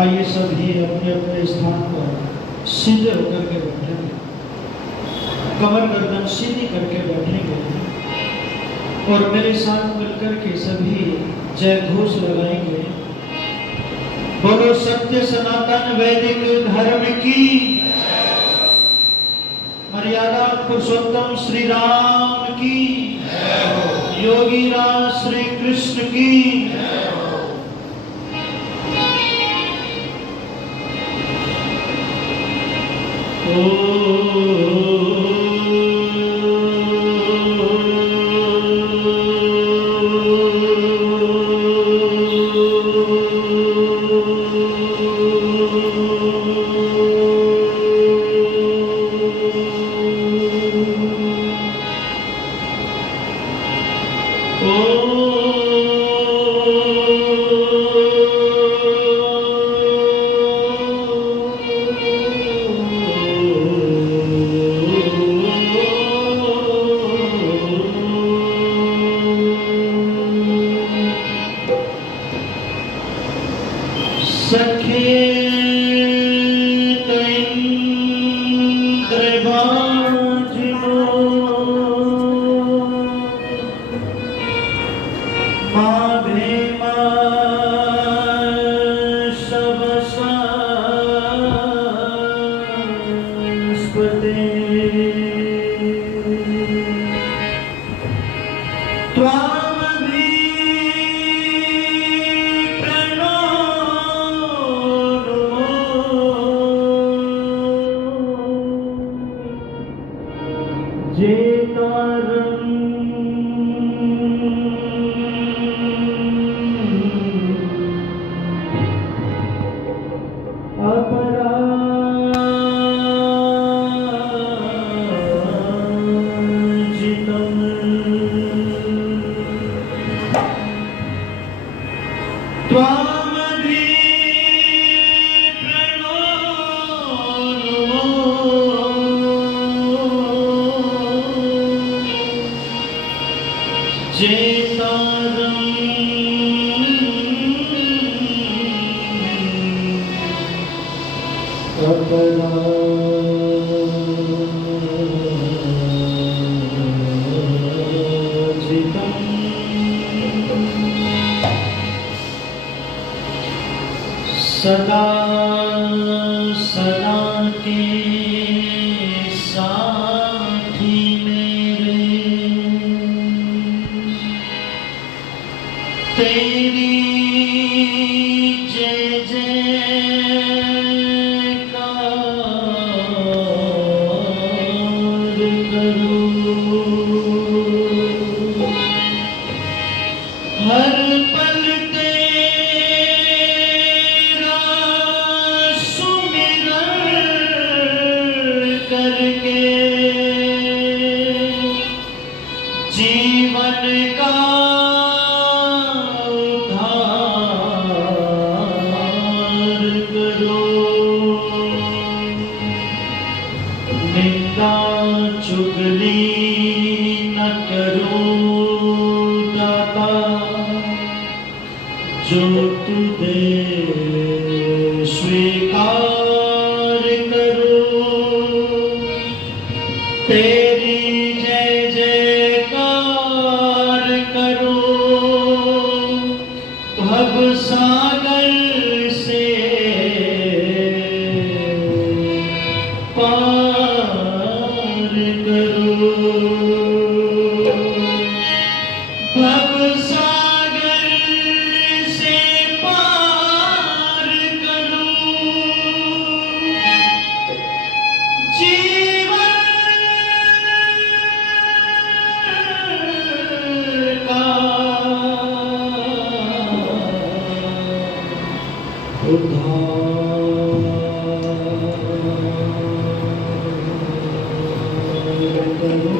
आइए सभी अपने अपने स्थान पर सीधे होकर के बैठेंगे, कमर गर्दन सीधी करके बैठेंगे और मेरे साथ मिलकर के सभी जय घोष लगाएंगे। बोलो सत्य सनातन वैदिक धर्म की, मर्यादा पुरुषोत्तम श्री राम की, योगी राज श्री कृष्ण की। सदा सदा के साथी मेरे, तेरी जय जयकार करूं, हर पल जीवन का उद्धार करो, निंदा चुगली न करो दाता, जो तू दे स्वीकार करो, तेरी जय जयकार करूं, भव सागर से पार करूं, भव सागर से पार करूं, जीवन का उद्धार करूं।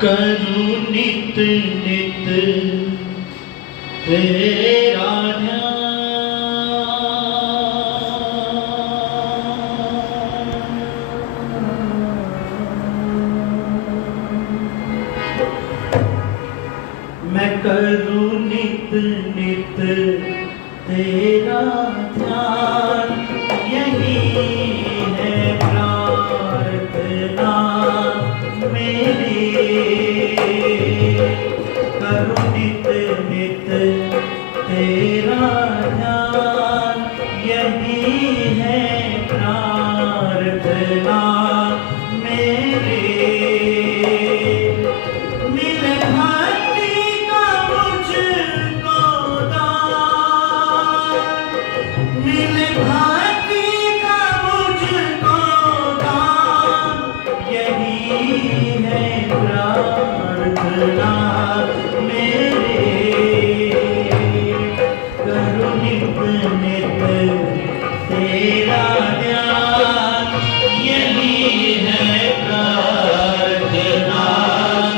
करूं नित नित तेरा मैं करूं नित नित तेरा ध्यान, यही है प्रार्थना मेरी। करूं नित नित तेरा ध्यान, यही है प्रार्थना मेरी। मिले भक्ति का मुझको दान, मिले भक्ति का मुझको दान, यही है प्रार्थना मेरी। करूं नित नित तेरा ध्यान, यही है प्रार्थना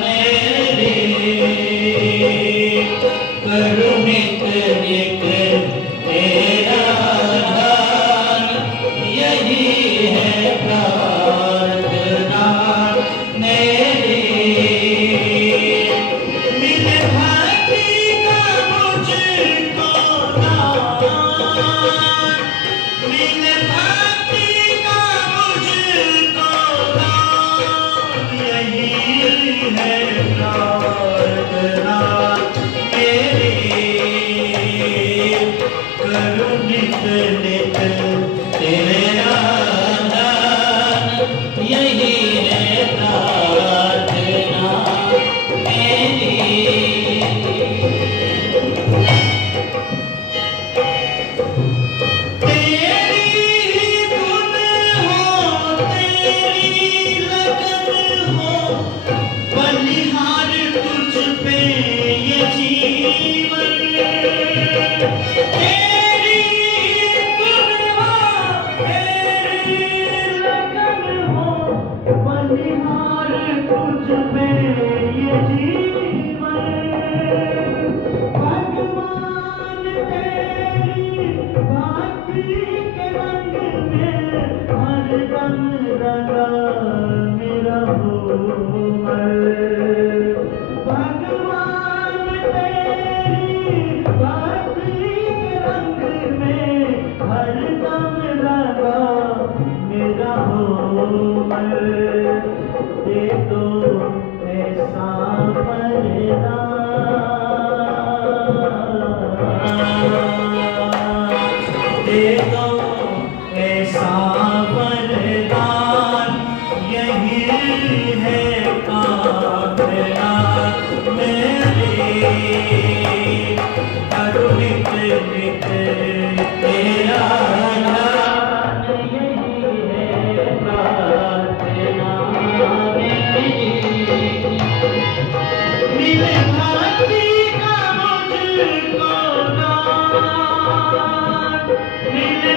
मेरी। करूं नित नित तेरा ध्यान, यही है प्रार्थना मेरी। मिले भक्ति का मुझको दान, मिले भक्ति का मुझको दान, यही है प्रार्थना मेरी। करूं नित नित तेरा ध्यान, यही है प्रार्थना मेरी। तेरी धुन हो, तेरी लगन हो, बलिहार तुझ पे ये जीवन। तेरी धुन हो, तेरी लगन हो, बलिहार तुझ पे ये जीवन। भगवान तेरी भक्ति के रंग में हरदम रंगा मेरा भूमर। भगवान तेरी भक्ति के रंग में हरदम रंगा मेरा भूमर। दे दो ऐसा वरदान, दे दो ऐसा वरदान, यही है प्रार्थना मेरी। करूं नित नित तेरा ध्यान, यही है प्रार्थना मेरी। मिले भक्ति का मुझको दान, मिले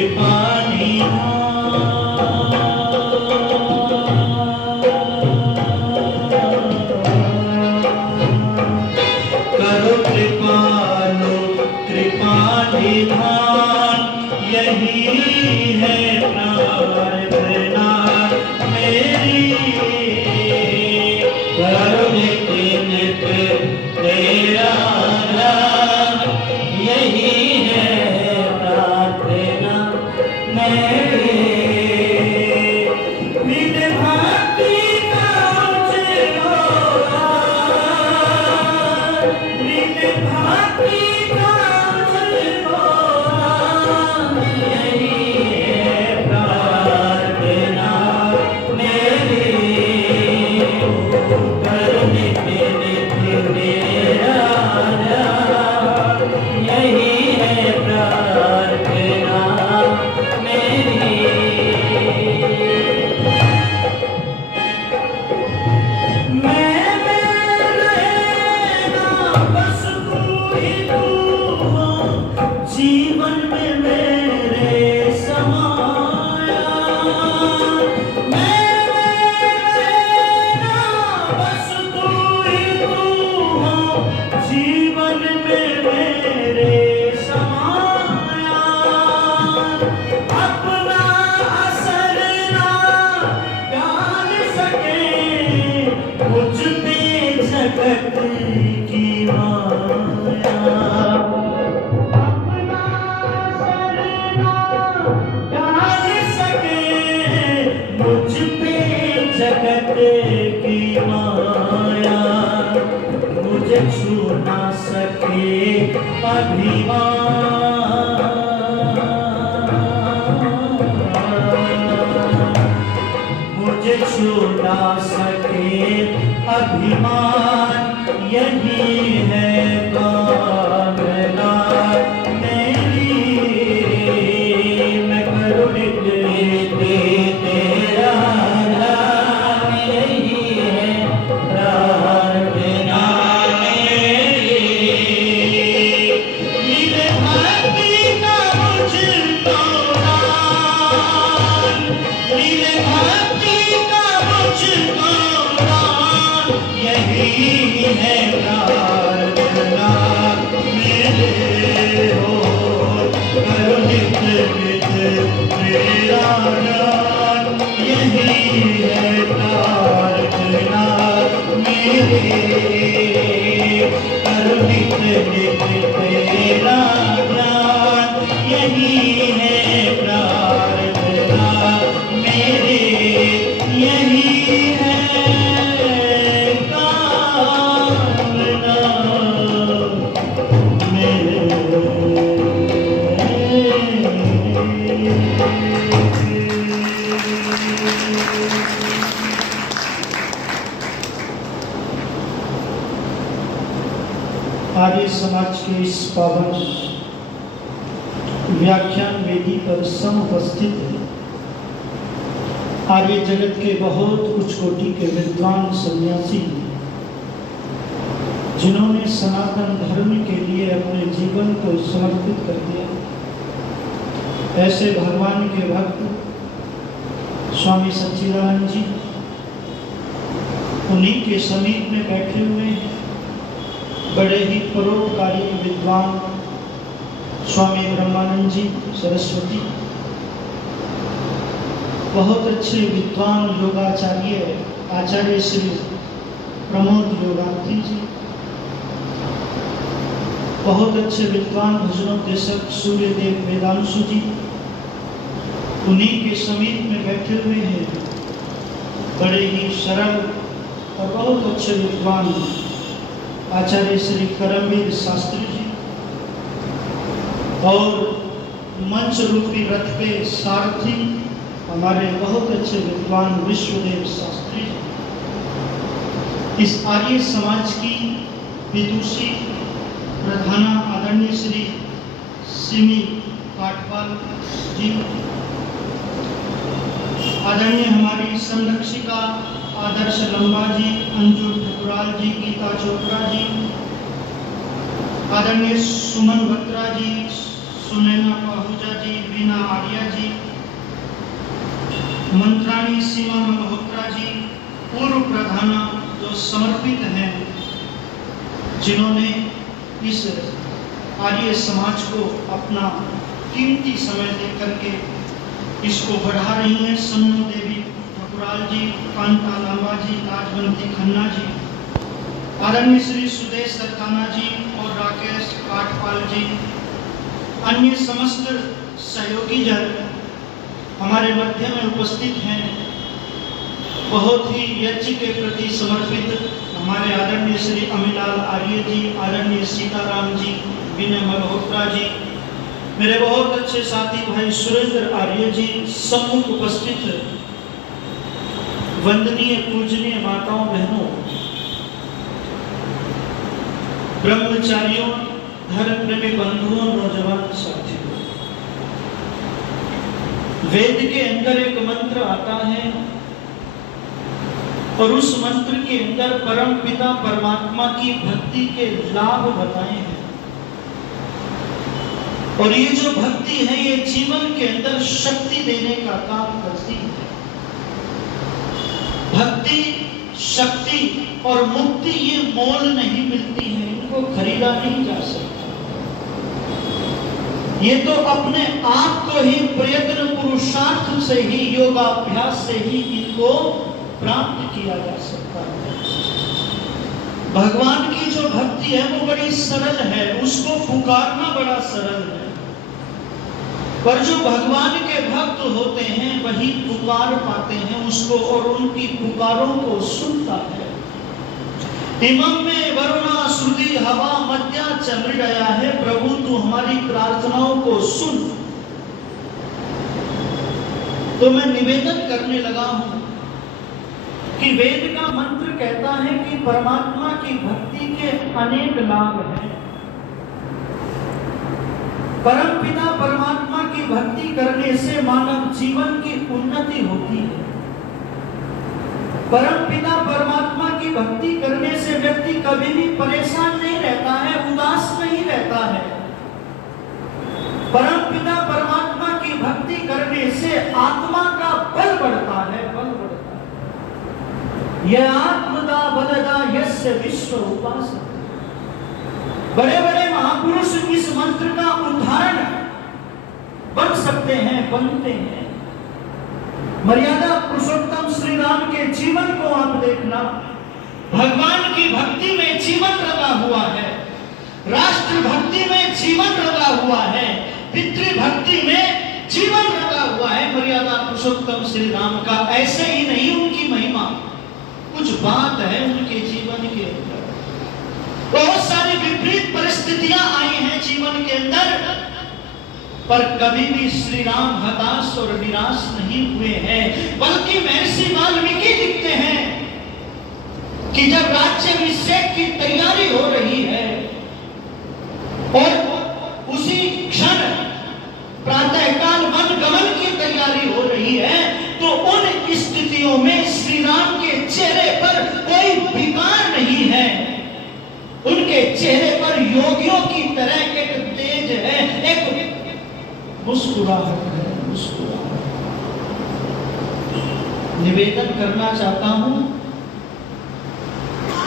कृपा करो कृपालो कृपा निधान, यही है प्रार्थना मेरी। करो नित्य नित्य तेरा नाम, यही है प्रार्थना मेरी। मुझे छू ना सके मुझे छू ना सके अभिमान, यही है कामना मेरी। मैं करूँ नित्य तेरा नाम, यही है प्रार्थना मेरी। मेरे भक्ति का मुझको दान, मेरे भक्ति का मुझको दान, यही है प्रार्थना मेरे। हो करो नित्य नित्य तेरा नाम, यही है प्रार्थना मेरे। करो नित्य नित्य तेरा नाम, यही है प्रार्थना मेरे। यही है कामना मेरे। आर्य समाज के इस पावन व्याख्यान वेदी पर समुपस्थित आर्य जगत के बहुत उच्च कोटि के विद्वान सन्यासी, जिन्होंने सनातन धर्म के लिए अपने जीवन को समर्पित कर दिया, ऐसे भगवान के भक्त स्वामी सच्चिदानंद जी उन्हीं के समीप में बैठे हुए हैं। बड़े ही परोपकारी विद्वान स्वामी ब्रह्मानंद जी सरस्वती, बहुत अच्छे विद्वान योगाचार्य आचार्य श्री प्रमोद योगार्थी जी, बहुत अच्छे विद्वान भजनोपदेशक सूर्यदेव वेदांशु जी उन्हीं के समीप में बैठे हुए हैं। बड़े ही सरल और बहुत अच्छे विद्वान आचार्य श्री करमवीर शास्त्री जी, और मंच रूपी रथ पे सारथी हमारे बहुत अच्छे विद्वान विश्वदेव शास्त्री जी। इस आर्य समाज की विदुषी प्रधाना आदरणीय श्री सिमी काटपाल जी, आदरणीय हमारी संरक्षिका आदर्श लंबा जी, अंजू ठकुराल जी, गीता चोपड़ा जी, आदरणीय सुमन बत्रा जी, सुनैना पाहुजा सरोजा जी, वीना आर्या जी, मंत्राणी सीमा मल्होत्रा जी, पूर्व प्रधान जो समर्पित हैं, जिन्होंने इस आर्य समाज को अपना कीमती समय दे करके इसको बढ़ा रही हैं। सन्नू देवी ठकुराल जी, कांता लांबा जी, राजवंती खन्ना जी, आदरणीय श्री सुदेश सरकाना जी और राकेश काठपाल जी, अन्य समस्त सहयोगी जन हमारे मध्य में उपस्थित हैं। बहुत ही यज्ञ के प्रति समर्पित हमारे आदरणीय श्री अमिलाल आर्य जी, आदरणीय सीताराम जी, विनय मल्होत्रा जी, मेरे बहुत अच्छे साथी भाई सुरेंद्र आर्य जी, सम्मुख उपस्थित वंदनीय पूजनीय माताओं बहनों, ब्रह्मचारियों, धर्म प्रेमी बंधुओं, नौजवान साथियों, वेद के अंदर एक मंत्र आता है और उस मंत्र के अंदर परम पिता परमात्मा की भक्ति के लाभ बताए हैं। और ये जो भक्ति है ये जीवन के अंदर शक्ति देने का काम करती है। भक्ति, शक्ति और मुक्ति ये मोल नहीं मिलती है, इनको खरीदा नहीं जा सकता। ये तो अपने आप को ही प्रयत्न पुरुषार्थ से ही, योगाभ्यास से ही इनको प्राप्त किया जा सकता है। भगवान की जो भक्ति है वो बड़ी सरल है, उसको पुकारना बड़ा सरल है, पर जो भगवान के भक्त होते हैं वही पुकार पाते हैं उसको और उनकी पुकारों को सुनता है। इमं में वरुणा श्रुति हवा मध्या चमृडया है, प्रभु तू हमारी प्रार्थनाओं को सुन। तो मैं निवेदन करने लगा हूं कि वेद का मंत्र कहता है कि परमात्मा की भक्ति के अनेक लाभ हैं। परमपिता परमात्मा की भक्ति करने से मानव जीवन की उन्नति होती है। परमपिता परमात्मा की भक्ति करने से व्यक्ति कभी भी परेशान नहीं रहता है, उदास नहीं रहता है। परमपिता परमात्मा की भक्ति करने से आत्मा का बल बढ़ता है, बल बढ़ता है। यह आत्मदा बलदा यस्य विश्व उपासना। बड़े बड़े महापुरुष इस मंत्र का उदाहरण बन सकते हैं, बनते हैं। मर्यादा पुरुषोत्तम श्री राम के जीवन को आप देखना, भगवान की भक्ति में जीवन लगा हुआ है, राष्ट्र भक्ति में जीवन लगा हुआ है, पितृभक्ति में जीवन लगा हुआ है। मर्यादा पुरुषोत्तम श्री राम का ऐसे ही नहीं, उनकी महिमा कुछ बात है उनके जीवन के अंदर। बहुत सारी विपरीत परिस्थितियां आई हैं जीवन के अंदर, पर कभी भी श्री राम हताश और निराश नहीं हुए हैं। बल्कि महर्षि वाल्मीकि लिखते हैं कि जब राज्याभिषेक की तैयारी हो रही है और उसी क्षण प्रातःकाल वन गमन की तैयारी हो रही है, तो उन स्थितियों में श्री राम के चेहरे पर कोई विकार नहीं है। उनके चेहरे पर योगियों की तरह एक तेज है, एक मुस्कुराहट है, मुस्कुराहट। निवेदन करना चाहता हूं,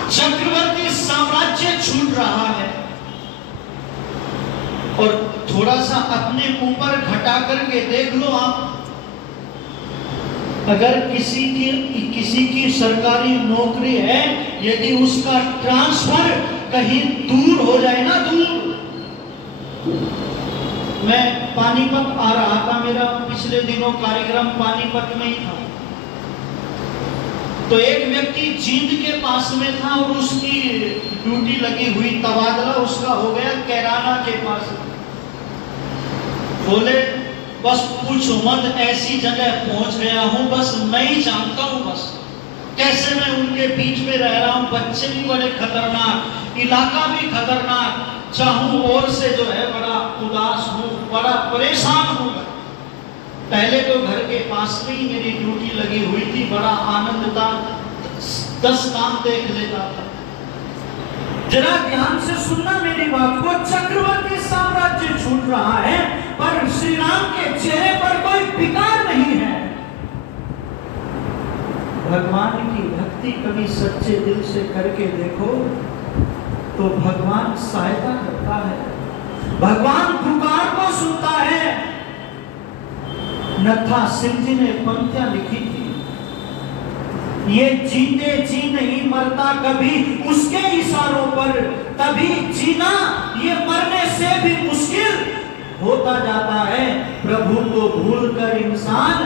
चक्रवर्ती साम्राज्य छूट रहा है और थोड़ा सा अपने ऊपर घटा करके देख लो आप। अगर किसी की सरकारी नौकरी है, यदि उसका ट्रांसफर कहीं दूर हो जाए ना, दूर। मैं पानीपत आ रहा था, मेरा पिछले दिनों कार्यक्रम पानीपत में ही था, तो एक व्यक्ति जींद के पास में था और उसकी ड्यूटी लगी हुई, तबादला उसका हो गया कैराना के पास। बोले बस पूछो मत, ऐसी जगह पहुंच गया हूं, बस मैं ही जानता हूं बस कैसे मैं उनके बीच में रह रहा हूं। बच्चे भी बड़े खतरनाक, इलाका भी खतरनाक, चाहूं और से जो है बड़ा उदास हूं, बड़ा परेशान हूं। पहले तो घर के पास में ही मेरी ड्यूटी लगी हुई थी, बड़ा आनंद था, 10 काम देख लेता था। जरा ध्यान से सुनना मेरी बात को। चक्रवर्ती साम्राज्य छूट रहा है पर श्री राम के चेहरे पर कोई विकार नहीं है। भगवान की भक्ति कभी सच्चे दिल से करके देखो तो भगवान सहायता करता है, भगवान पुकार को सुनता है। नत्था सिंह जी ने पंक्तियां लिखी थी, ये जीते जी नहीं मरता कभी उसके इशारों पर, तभी जीना ये मरने से भी मुश्किल होता जाता है। प्रभु को भूलकर इंसान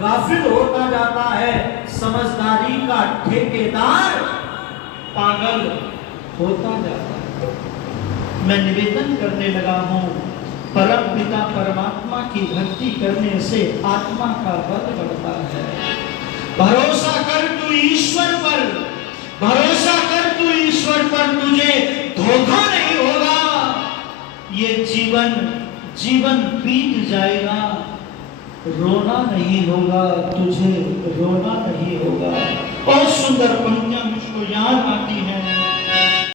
गाफिल होता जाता है, समझदारी का ठेकेदार पागल होता जाता है। मैं निवेदन करने लगा हूं, परम पिता परमात्मा की भक्ति करने से आत्मा का बल बढ़ता है। भरोसा कर तू ईश्वर पर, भरोसा कर तू ईश्वर पर, तुझे धोखा नहीं होगा। ये जीवन बीत जाएगा, रोना नहीं होगा, तुझे रोना नहीं होगा। बहुत सुंदर पंक्तियां मुझको याद